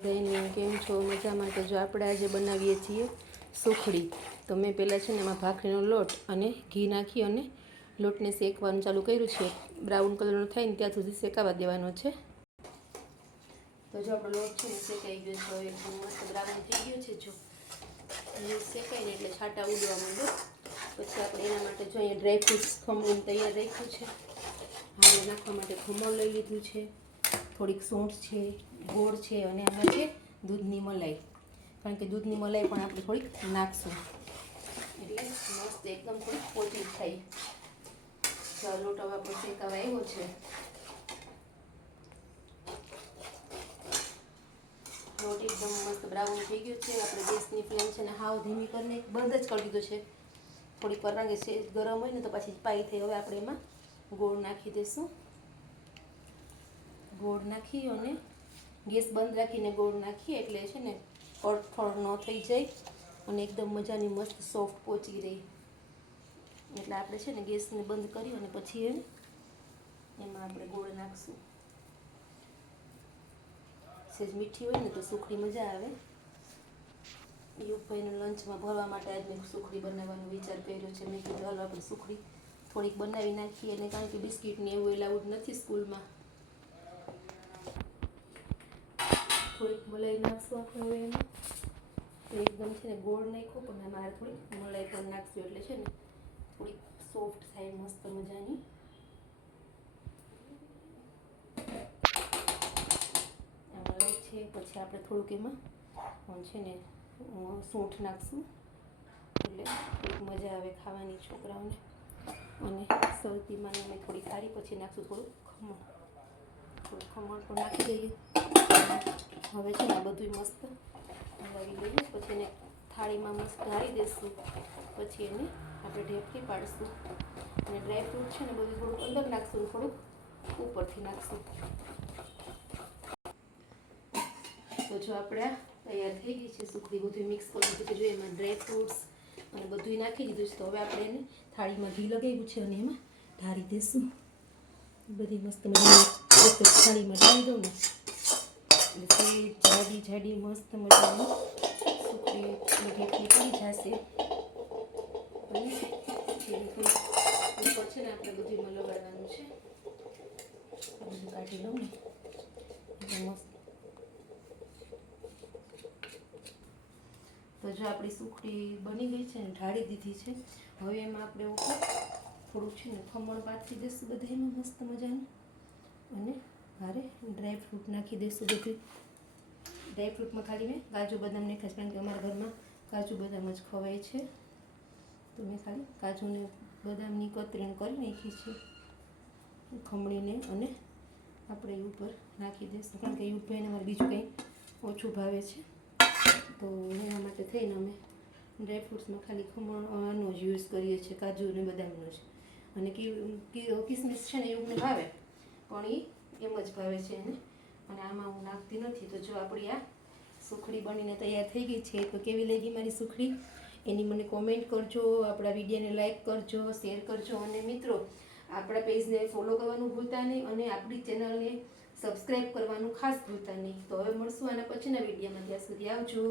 બહેન કેમ છો? મજામાં? તો જો આપણે આજે બનાવીએ છીએ સુખડી. તો મેં પહેલાં છે ને એમાં ભાખરીનો લોટ અને ઘી નાખી અને લોટને શેકવાનું ચાલુ કર્યું છે. બ્રાઉન કલરનો થાય ને ત્યાં સુધી શેકાવા દેવાનો છે. તો જો આપણો લોટ છે ને શેકાઈ ગયો છે, હવે એકદમ મસ્ત બ્રાઉન થઈ ગયો છે. જો શેકાય ને એટલે છાંટા ઉડવા માંડે. પછી આપણે એના માટે જો અહીંયા ડ્રાયફ્રૂટ્સ ખમણીને તૈયાર રાખ્યું છે. હવે નાખવા માટે ખમણ લઈ લીધું છે, થોડીક સૂંઠ છે, ગોળ છે અને આમાં છે દૂધની મલાઈ. કારણ કે દૂધની મલાઈ પણ આપણે થોડીક નાખશું એટલે મસ્ત એકદમ થોડીક પોચી થાય. લોટ હવે આપણો શેકાવા આવ્યો છે. લોટ એકદમ મસ્ત બ્રાઉન થઈ ગયો છે. આપણે ગેસની ફ્લેમ છે ને હાવ ધીમી કરીને બંધ જ કરી દીધો છે. થોડીક વાર લાગે છે, ગરમ હોય ને તો પછી પાઈ થઈ. હવે આપણે એમાં ગોળ નાખી દઈશું. ગોળ નાખી અને ગેસ બંધ રાખીને ગોળ નાખીએ એટલે છે ને કડથળ ન થઈ જાય અને એકદમ મજાની મસ્ત સોફ્ટ પહોંચી રહી. એટલે આપણે છે ને ગેસને બંધ કરી અને પછી એમાં આપણે ગોળ નાખશું. સેજ મીઠી હોય ને તો સુખડી મજા આવે. યુગભાઈને લંચમાં ભરવા માટે આજ મેં સુખડી બનાવવાનો વિચાર કર્યો છે. મેં કીધું હાલો આપણે સુખડી થોડીક બનાવી નાખીએ. અને કારણ કે બિસ્કિટને એવું એલાઉડ નથી સ્કૂલમાં. થોડીક મલાઈ નાખશું આપણે હવે એમાં. તો એકદમ છે ને ગોળ નાખ્યો પણ મારે થોડીક મલાઈ પણ નાખશું એટલે છે ને થોડીક સોફ્ટ થાય મસ્ત મજાની. આ મલાઈ છે. પછી આપણે થોડુંક એમાં છે ને સૂંઠ નાખશું એટલે થોડીક મજા આવે ખાવાની છોકરાઓને. અને સૌતીમાં અમે થોડી ખારી પછી નાખશું થોડુંક ખમણ. થોડું ખમણ પણ નાખી દઈએ. હવે છે ને આ બધું મસ્ત હલાવી લઈએ. પછી એને થાળીમાં મસ્ત ઢાળી દઈશું. પછી એને આપણે ઢેફલી પાડીશું અને ડ્રાયફ્રૂટ છે ને બધું થોડુંક અંદર નાખશું, થોડુંક ઉપરથી નાખશું. તો જો આપણે આ તૈયાર થઈ ગઈ છે સુખડી. બધું મિક્સ કરી દીધું છે. જો એમાં ડ્રાયફ્રૂટ્સ અને બધું નાખી દીધું છે. તો હવે આપણે એને થાળીમાં ઘી લગાવ્યું છે અને એમાં ઢાળી દઈશું. બધી મસ્ત મજાની એક થાળીમાં ઢાળી દઉં ને એટલે જાડી જાડી મસ્ત મજાની સુખડી ઢેફલી પડી જશે. અને ઉપર છે ને આપણે બધુંમાં લગાડવાનું છે. બધું કાઢી લઉં ને એટલે મસ્ત. તો જો આપણી સુખડી બની ગઈ છે ને ઢાળી દીધી છે. હવે એમાં આપણે ઉપર થોડુંક છે ને ખમણ પાથરી દઈશું બધે એમાં મસ્ત મજાનું. અને હારે ડ્રાયફ્રૂટ નાખી દઈશું. બધું ડ્રાયફ્રૂટમાં ખાલી મેં કાજુ બદામ નાખ્યા છે કારણ કે અમારા ઘરમાં કાજુ બદામ જ ખવાય છે. તો મેં ખાલી કાજુને બદામની કતરીણ કરી નાખી છે ખમણીને. અને આપણે ઉપર નાખી દઈશું કારણ કે યુગભાઈને અમારે બીજું કંઈ ઓછું ભાવે છે. તો એના માટે થઈને અમે ડ્રાયફ્રૂટ્સમાં ખાલી ખમણનો જ યુઝ કરીએ છીએ, કાજુ અને બદામનો જ. અને કિસમિસ છે ને એવું ભાવે પણ એ એમ જ ભાવે છે એને. અને આમાં હું નાખતી નથી. તો જો આપણી આ સુખડી બનીને તૈયાર થઈ ગઈ છે. તો કેવી લાગી મારી સુખડી એની મને કોમેન્ટ કરજો. આપણા વિડીયોને લાઈક કરજો, શેર કરજો. અને મિત્રો આપણા પેજને ફોલો કરવાનું ભૂલતા નહીં અને આપણી ચેનલને સબસ્ક્રાઈબ કરવાનું ખાસ ભૂલતા નહીં. તો હવે મળશું આના પછીના વિડીયોમાં. ત્યાં સુધી આવજો.